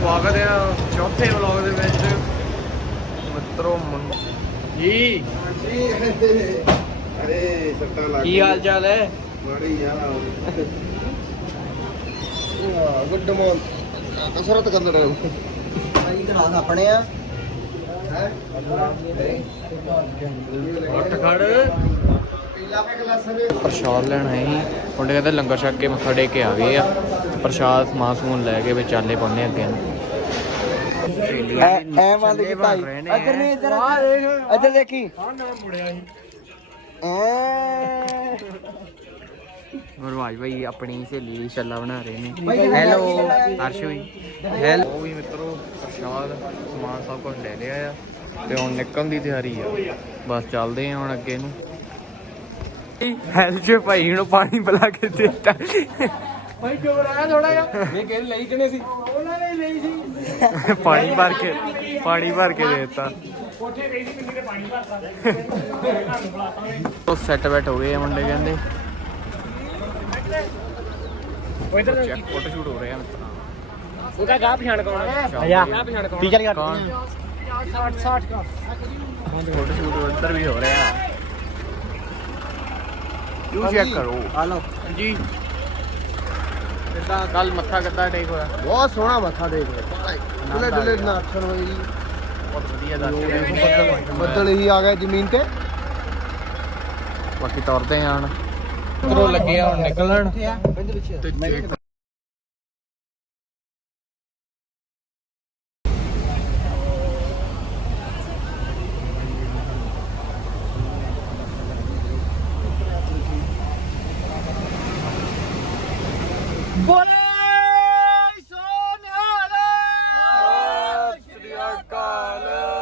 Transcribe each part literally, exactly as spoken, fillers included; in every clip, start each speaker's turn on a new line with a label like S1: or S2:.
S1: ਸਵਾਗਤ ਹੈ ਚੌਥੇ ਵਲੌਗ ਦੇ ਵਿੱਚ ਮਿੱਤਰੋ ਜੀ।
S2: ਅਰੇ ਸੱਟਾਂ ਲੱਗ
S1: ਕੀ ਹਾਲ ਚਾਲ ਹੈ?
S2: ਬੜੀ ਯਾਰ ਗੁੱਡ ਮੋਰਨਿੰਗ ਕਸਰਤ ਕਰਨ ਰਹੇ ਭਾਈ ਘਰਾਂ ਆਪਣੇ ਆ ਹੈ
S1: ਉੱਠ ਖੜ। ਪ੍ਰਸ਼ਾਦ ਲੈਣ ਆਏ ਸੀ ਮੁੰਡੇ ਕਹਿੰਦੇ ਲੰਗਰ ਛਕ ਕੇ ਮੱਥਾ ਟੇਕ ਕੇ ਆ ਗਏ ਆ। ਪ੍ਰਸ਼ਾਦ ਸਮਾਨ ਸਮੂਨ ਲੈ ਕੇ ਵਿੱਚ ਚਾਲੇ ਪਾਉਂਦੇ ਅੱਗੇ
S2: ਐ ਵਾਲੇ ਕੀ ਭਾਈ ਇੱਧਰ ਨਹੀਂ ਇੱਧਰ ਇੱਧਰ ਦੇਖੀ ਹਾਂ ਨਾ ਮੁੜਿਆ ਸੀ ਐ
S1: ਗੁਰਵਾਜ ਭਾਈ ਆਪਣੀ ਸਹੇਲੀ ਦੀ ਛੱਲਾ ਬਣਾ ਰਹੇ ਨੇ। ਹੈਲੋ ਅਰਸ਼ ਵੀ ਹੈਲੋ। ਉਹ ਵੀ ਮਿੱਤਰੋ ਪ੍ਰਸ਼ਾਦ ਸਮਾਨ ਸਭ ਕੁਝ ਲੈ ਲਿਆ ਆ ਤੇ ਹੁਣ ਨਿਕਲਣ ਦੀ ਤਿਆਰੀ ਆ। ਬਸ ਚੱਲਦੇ ਆ ਹੁਣ ਅੱਗੇ ਨੂੰ। ਹੈਲ ਚ ਭਾਈ ਨੂੰ ਪਾਣੀ ਪਿਲਾ ਕੇ ਦਿੱਤਾ ਭਾਈ ਕਿਉਂ ਆਇਆ ਥੋੜਾ ਜਿਹਾ ਇਹ ਕਿਹਨੇ ਲਈ ਕਿਹਨੇ ਸੀ ਉਹਨਾਂ ਨੇ ਲਈ ਸੀ ਪਾਣੀ ਭਰ ਕੇ ਪਾਣੀ ਭਰ ਕੇ ਦੇ ਦਿੱਤਾ। ਕੋਠੇ ਗਈ ਸੀ ਕਿੰਨੀ ਤੇ ਪਾਣੀ ਭਰਤਾ ਉਹ ਸੈੱਟ ਬੈਠ ਹੋ ਗਏ ਆ ਮੁੰਡੇ ਕਹਿੰਦੇ। ਉਹ ਇਧਰ ਚੈੱਕ ਫੋਟੋ ਸ਼ੂਟ ਹੋ ਰਿਹਾ ਮਿੱਤਰਾ। ਉਹਦਾ ਗਾਹ ਪਛਾਣ ਕੌਣ ਆ ਗਾਹ ਪਛਾਣ ਕੌਣ ਟੀਚਰ ਕੌਣ ਸਾठ ਸਾठ ਦਾ ਫੋਟੋ ਸ਼ੂਟ ਉੱਧਰ ਵੀ ਹੋ ਰਿਹਾ। ਯੂ ਚੈੱਕ ਕਰੋ ਆ ਲਓ ਜੀ। ਕਿੱਦਾਂ ਕੱਲ ਮੱਥਾ ਕਿੱਦਾਂ ਟੇਕ ਹੋਇਆ?
S2: ਬਹੁਤ ਸੋਹਣਾ ਮੱਥਾ ਦੇਖ ਰਿਹਾ ਡੁੱਲੇ ਡੁੱਲੇ ਨਾਚਣ ਹੋਏ ਜੀ।
S1: ਬਹੁਤ ਵਧੀਆ ਦੱਸ
S2: ਬੱਦਲ ਹੀ ਆ ਗਏ ਜ਼ਮੀਨ ਤੇ।
S1: ਬਾਕੀ ਤੁਰਦੇ ਆ ਹੁਣ ਉਧਰੋਂ ਲੱਗੇ ਆ ਹੁਣ ਨਿਕਲਣ ਤੇ ਬੋਲੇ ਸੋਨਿਹਾਲ ਸ੍ਰੀ ਅਕਾਲ।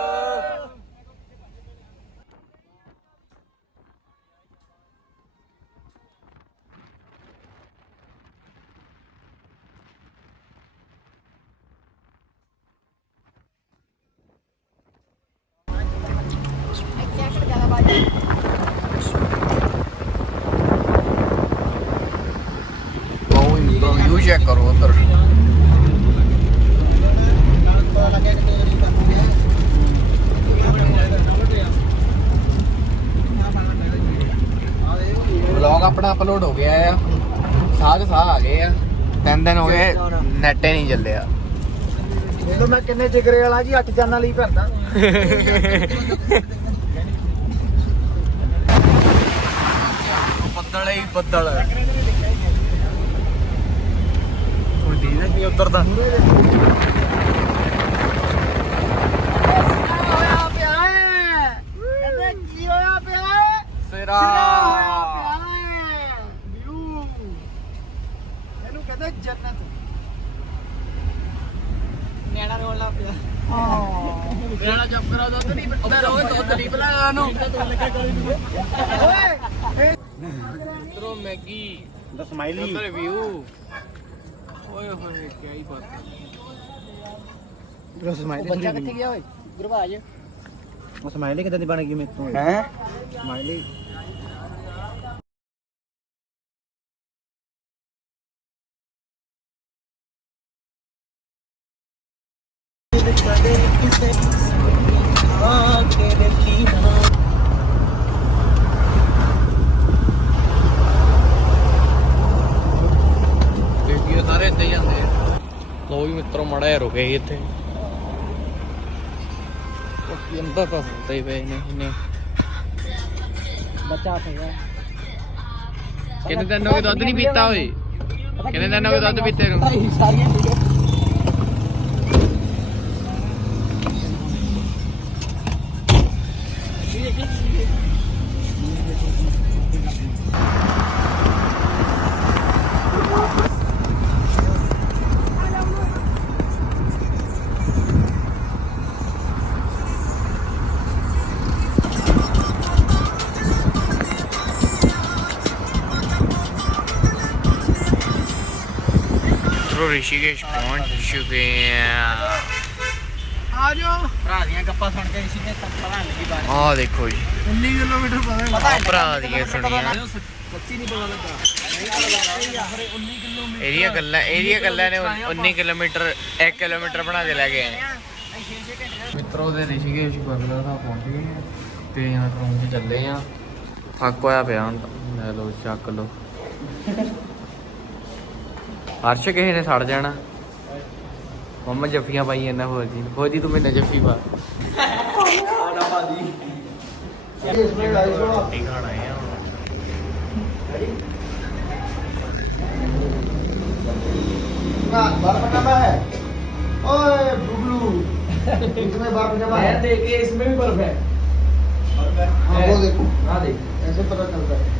S1: व्यू चेक करो उधर। व्लॉग अपना अपलोड हो गया है। साह के साह आ गए हैं। तीन दिन हो गए नेट ही नहीं चल रहा।
S2: ਦੇਖੋ ਮੈਂ ਕਿੰਨੇ ਜਿਗਰੇ ਵਾਲਾ ਜੀ ਅੱਠ ਜਾਨਾਂ ਲਈ ਭਰਦਾ।
S1: ਬੱਦਲ ਹੀ ਬੱਦਲ ਹੁਣ ਦੀਦਾ ਕੀ ਉੱਧਰ ਦਾ
S2: ਹੋਇਆ ਪਿਆ ਹੈ ਕਹਿੰਦੇ ਕੀ ਹੋਇਆ ਪਿਆ ਹੈ
S1: ਸਿਰਾ
S2: ਹੋਇਆ ਪਿਆ ਹੈ ਵਿਊ ਇਹਨੂੰ ਕਹਿੰਦੇ ਜੰਨਤ। ਨਿਆਣਾ ਰੋਣ ਲੱਗ ਪਿਆ। ਹਾਂ
S1: ਨਿਆਣਾ ਜੱਪ ਕਰਾ ਦੁੱਧ ਨਹੀਂ ਉੱਧਰ ਹੋਏ ਦੁੱਧ ਨਹੀਂ ਪਿਲਾਇਆ ਉਹਨੂੰ।
S2: ਓਏ
S1: ਇਧਰੋਂ ਮੈਗੀ
S2: ਦਾ ਸਮਾਈਲੀ
S1: ਉੱਧਰ ਵਿਊ। ਓਏ ਹੋਏ ਕੀ ਹੀ ਬਾਤ
S2: ਦਾ ਸਮਾਈਲੀ
S1: ਬੱਚਾ ਕਿੱਥੇ ਗਿਆ ਓਏ ਗੁਰਵਾਜ?
S2: ਉਹ ਸਮਾਈਲੀ ਕਿਦਾਂ ਦੀ ਬਣ ਗਈ ਮੇਰੇ ਤੋਂ ਹੈ ਸਮਾਈਲੀ।
S1: ਸਾਰੇ ਇੱਥੇ ਜਾਂਦੇ ਲੋ ਵੀ ਮਿੱਤਰੋ ਮਾੜਾ ਜਿਹਾ ਰੁਕੇ ਸੀ ਇੱਥੇ। ਬਾਕੀ ਅੰਦਰ ਤਾਂ ਸੁੱਤੇ ਪਏ ਨੇ ਇਹਨੇ
S2: ਬੱਚਾ ਪਿਆ
S1: ਕਿੰਨੇ ਦਿਨ ਹੋ ਗਏ ਦੁੱਧ ਨਹੀਂ ਪੀਤਾ ਓਏ? ਕਿੰਨੇ ਦਿਨ ਹੋ ਗਏ ਦੁੱਧ ਪੀਤੇ ਨੂੰ?
S2: ਸਾਰੀਆਂ
S1: ऋषिकेश पहुंच चुके हैं।
S2: ਆ ਜਾਓ ਭਰਾ ਦੀਆਂ ਗੱਪਾਂ ਸੁਣ ਕੇ ਇਸੀ ਨੇ ਪਤਾ ਲੱਗੀ ਬਾਤ।
S1: ਆ ਦੇਖੋ ਜੀ
S2: ਉੱਨੀ ਕਿਲੋਮੀਟਰ ਪਤਾ
S1: ਭਰਾ ਦੀਆਂ ਸੁਣੀਆਂ।
S2: ਸੱਚੀ ਨਹੀਂ ਪਤਾ ਲੱਗਾ ਨਹੀਂ ਪਤਾ ਲੱਗਾ ਉੱਨੀ ਕਿਲੋਮੀਟਰ
S1: ਇਹਦੀਆਂ ਗੱਲਾਂ ਇਹਦੀਆਂ ਗੱਲਾਂ ਨੇ ਉੱਨੀ ਕਿਲੋਮੀਟਰ ਇੱਕ ਕਿਲੋਮੀਟਰ ਬਣਾ ਕੇ ਲੈ ਗਏ ਮਿੱਤਰੋ ਦੇ ਰਿਸ਼ੀਕੇਸ਼ ਗੁਰਦੁਆਰਾ ਸਾਹਿਬ ਪਹੁੰਚ ਗਏ ਆ ਤੇ ਇਹਨਾਂ ਰੂਮ 'ਚ ਚੱਲੇ ਆ ਥੱਕ ਹੋਇਆ ਪਿਆ ਹੁਣ ਤਾਂ। ਲੈ ਲਓ ਚੱਕ ਲਓ ਅਰਸ਼ ਕਿਸੇ ਨੇ ਸੜ ਜਾਣਾ ਮੰਮਾ ਜੱਫੀਆਂ ਪਾਈ ਜਾਂਦਾ ਹੋਰ ਜੀ ਹੋਰ ਜੀ ਤੂੰ ਮੈਨੂੰ ਜੱਫੀ ਪਾ
S2: ਆਣਾ ਬਾਦੀ इसमें ढाई सौ
S1: ਰੋਟੀ ਖਾਣਾ ਹੈ
S2: ना बर्फ जमा है ओए बुबलू इसमें बर्फ जमा है
S3: देखिए इसमें भी बर्फ है
S2: हाँ वो देखो
S3: हाँ देख
S2: ऐसे पता चलता है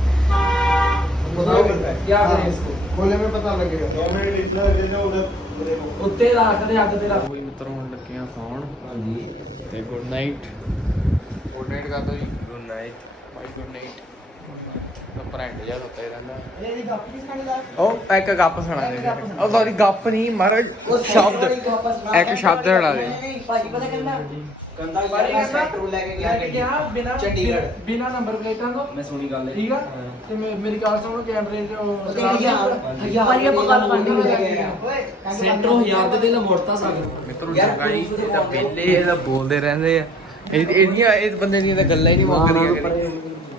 S3: क्या करें इसको
S2: खोले में पता लगेगा दो मिनट इसमें दे दो उधर
S3: उत्ते रख दे अग ते रख
S1: ਕੋਈ ਮਿੱਤਰ ਹੁਣ ਲੱਗੇ ਆ ਸੌਣ
S3: हाँ जी
S1: ਤੇ ਗੁੱਡ ਨਾਈਟ ਗੁੱਡ ਨਾਈਟ ਕਰ ਦੋ ਜੀ good night bye good night ਤਾਂ ਭਰੰਡ ਜਾ ਸੁੱਤਾ ਹੀ ਰਹਿੰਦਾ
S2: ये दी गप किस खाने दा
S1: ਉਹ ਇੱਕ ਗੱਪ ਸੁਣਾ ਦੇ ਉਹ ਸੌਰੀ ਗੱਪ ਨਹੀਂ ਮਹਾਰਾਜ ਸ਼ਬਦ ਇੱਕ ਸ਼ਬਦ ਸੁਣਾ ਦੇ
S2: भाजी पता करना कंदा
S3: ਬਾਰੀ
S2: यार
S3: ਕਹਿੰਦਾ
S2: पेट्रोल लेके गया
S3: ਲੈ ਕੇ ਗਿਆ ਬਿਨਾ
S2: ਚੰਡੀਗੜ੍ਹ।
S3: ਬਿਨਾ ਨੰਬਰ ਪਲੇਟਾਂ ਤੋਂ
S2: मैं सुनी गल
S3: ਠੀਕ ਆ ਤੇ ਮੇ- ਮੇਰੀ ਗੱਲ ਸੁਣੋ ਕੈਮਰੇ ਤੇ ਉਹ
S2: हज़ार
S3: ਸੈਂਟਰੋ ਹਜ਼ਾਰ ਦੇ ਨਾਲ ਮੋੜਤਾ ਸਕਦਾ
S1: ਮਿੱਤਰੋ ਜਗ੍ਹਾ ਜੀ ਇਹ ਤਾਂ ਪਹਿਲੇ ਇਹ ਤਾਂ ਬੋਲਦੇ ਰਹਿੰਦੇ ਆ ਇਹ ਇਹਦੀਆਂ ਇਹ ਬੰਦੇ ਦੀਆਂ ਤਾਂ ਗੱਲਾਂ ਹੀ ਨਹੀਂ ਮੁੱਕਦੀਆਂ ਕਦੇ